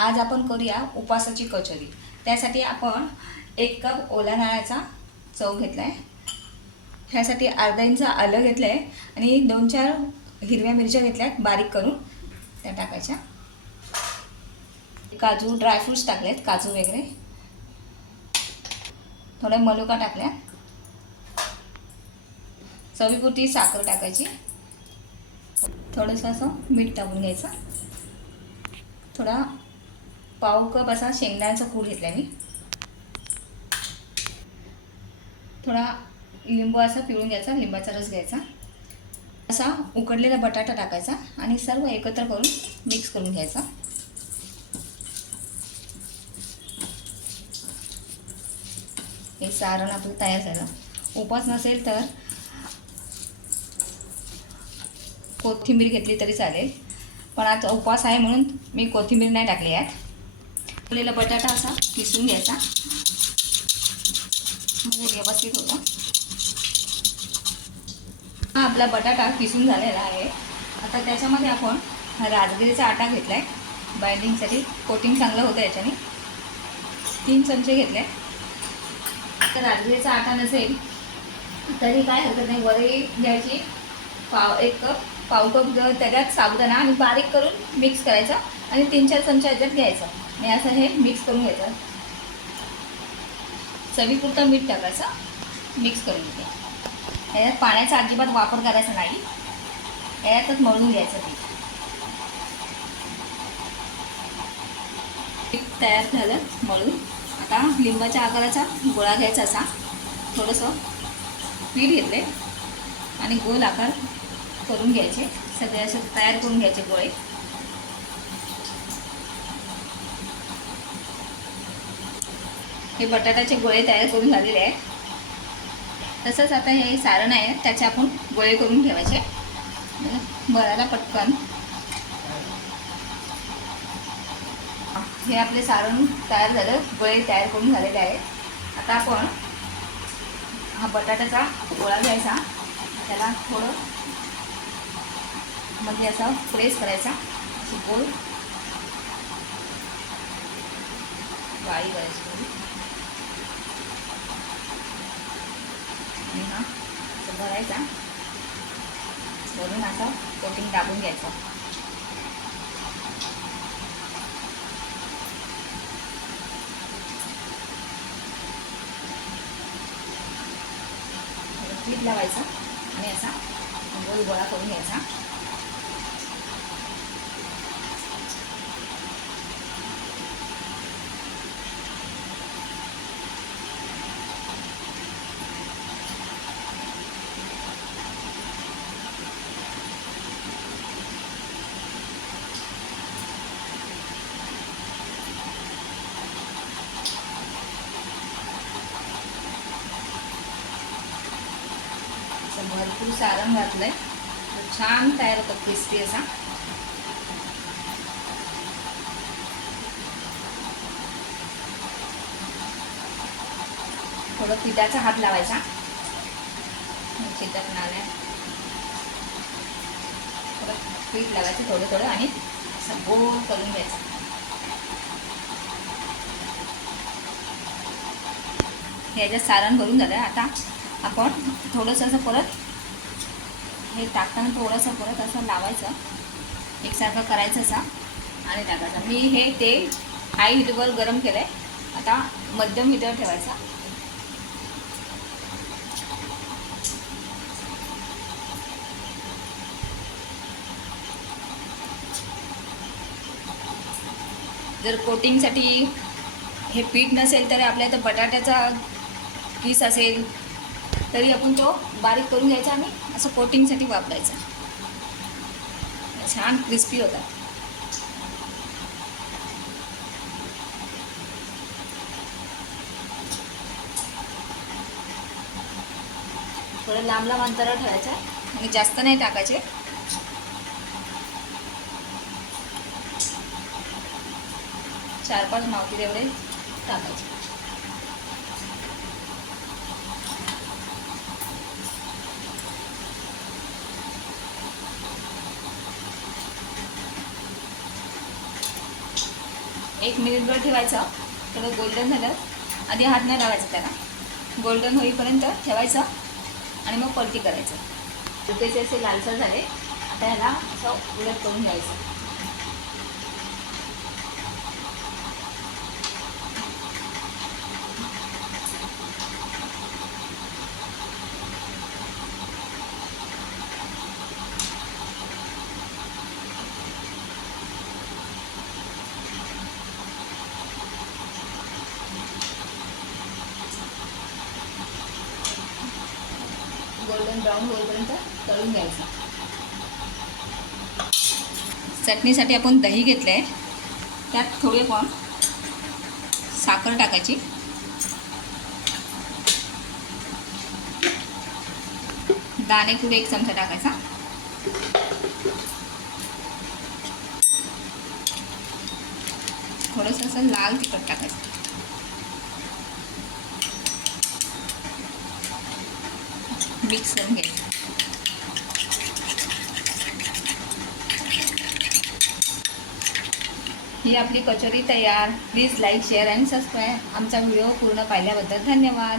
आज आपण करूया उपासाची कचोरी। त्यासाठी आपण 1 कप ओला नारळाचा चव घेतला आहे। ह्यासाठी अर्धा इंच आलं घेतलं आहे आणि 2-4 हिरव्या मिरच्या घेतल्या बारीक करून त्या टाकायच्या। काजू ड्रायफ्रूट्स टाकलेत, काजू वगैरे, थोडा मनुका टाकल्या, चवीपुरती साखर टाकायची, थोडंसं असं मीठ टाकून घ्यायचं, थोडा पाव कप असा शेंगदाण्याचा कूट घेतला मी, थोडा लिंबू असा पिळून घ्यायचा, लिंबाचा रस घ्यायचा, असा उकडलेला बटाटा टाकायचा आणि सर्व एकत्र करून मिक्स करून घ्यायचा। हे सारण आपलं तयार झालं। उपास नसेल तर कोथिंबीर घेतली तरी चालेल, पण आज उपवास आहे म्हणून मी कोथिंबीर नाही टाकली यात। उकडलेला बटाटा असा किसून घ्यायचा म्हणजे व्यवस्थित होतं। हा आपला बटाटा किसून झालेला आहे। आता त्याच्यामध्ये आपण राजगिरीचा आटा घेतला आहे बाइंडिंगसाठी, कोटिंग चांगलं होतं याच्याने। 3 चमचे घेतले। तर राजगिरीचा आटा नसेल तरी काय हरकत नाही, वरी घ्यायची 1 कप, पाव कप त्याच्यात साबुदाणा आणि बारीक करून मिक्स करायचा आणि 3-4 चमचे याच्यात घ्यायचं आणि असं हे मिक्स करून घ्यायचं। चवीपुरतं मीठ टाकायचं, मिक्स करून घ्यायचं। याच्यात पाण्याचा अजिबात वापर करायचा नाही, याच्यातच मळून घ्यायचं पीठ तयार झालं मळून। आता लिंबाच्या आकाराचा गोळा घ्यायचा असा, थोडंसं पीठ घेतले आणि गोल आकार करून घ्यायचे, सगळे असे तयार करून घ्यायचे गोळे। हे बटाट्याचे गोळे तयार करून झालेले आहेत। तसंच आता हे सारण आहे त्याचे आपण गोळे करून ठेवायचे भरायला पटकन। हे आपले सारण तयार झालं, गोळे तयार करून झालेले आहेत। आता आपण हा बटाट्याचा गोळा घ्यायचा, त्याला थोडं मध्ये असा प्रेस करायचा, अशी गोल वाळी करायची आणि हा भरायचा, वरून असा कोटिंग दाबून घ्यायचा। पीठ लावायचं आणि असा गोल गोळा करून घ्यायचा। भरपूर सारण घातलंय तर छान तयार होतं, क्रिस्पी असा। थोडं पिठाचा हात लावायचा, चिकटणार नाही, थोडं पीठ लावायचं थोडं थोडं आणि असं गोल करून घ्यायचं। ह्याच्यात सारण भरून झालं। आता आपण थोडंसं असं परत हे टाकताना थोडंसं परत असं लावायचं, एकसारखं करायचं असं आणि टाकायचं। मी हे तेल हाय हीटवर गरम केलं आहे, आता मध्यम हीटवर ठेवायचा। जर कोटिंगसाठी हे पीठ नसेल तर आपल्या इथं बटाट्याचा किस असेल तरी आपण तो बारीक करून घ्यायचा आणि असं कोटिंगसाठी वापरायचा, छान क्रिस्पी होता। थोडं लांब लांब अंतरावर ठेवायचं आणि जास्त नाही टाकायचे। 4-5 मावतील एवढे टाकायचे। 1 मिनिटभर ठेवायचं. थोडं गोल्डन झालं, आधी हात नाही लावायचा त्याला, गोल्डन होईपर्यंत ठेवायचं आणि मग पलटी करायचं. हलकेसे असे लालसर झाले, आता ह्याला असं उलट करून घ्यायचं. गोल्डन ब्राऊन होईपर्यंत तळून घ्यायचं. चटणीसाठी आपण दही घेतलं आहे, त्यात थोडी पण साखर टाकायची, दाणेपूड 1 चमचा टाकायचा, थोडंसं असं लाल तिखट टाकायचं, मिक्स करून घ्यायचं. ही आपली कचोरी तयार. प्लीज लाईक, शेअर आणि सबस्क्राईब. आमचा व्हिडिओ पूर्ण पाहिल्याबद्दल धन्यवाद.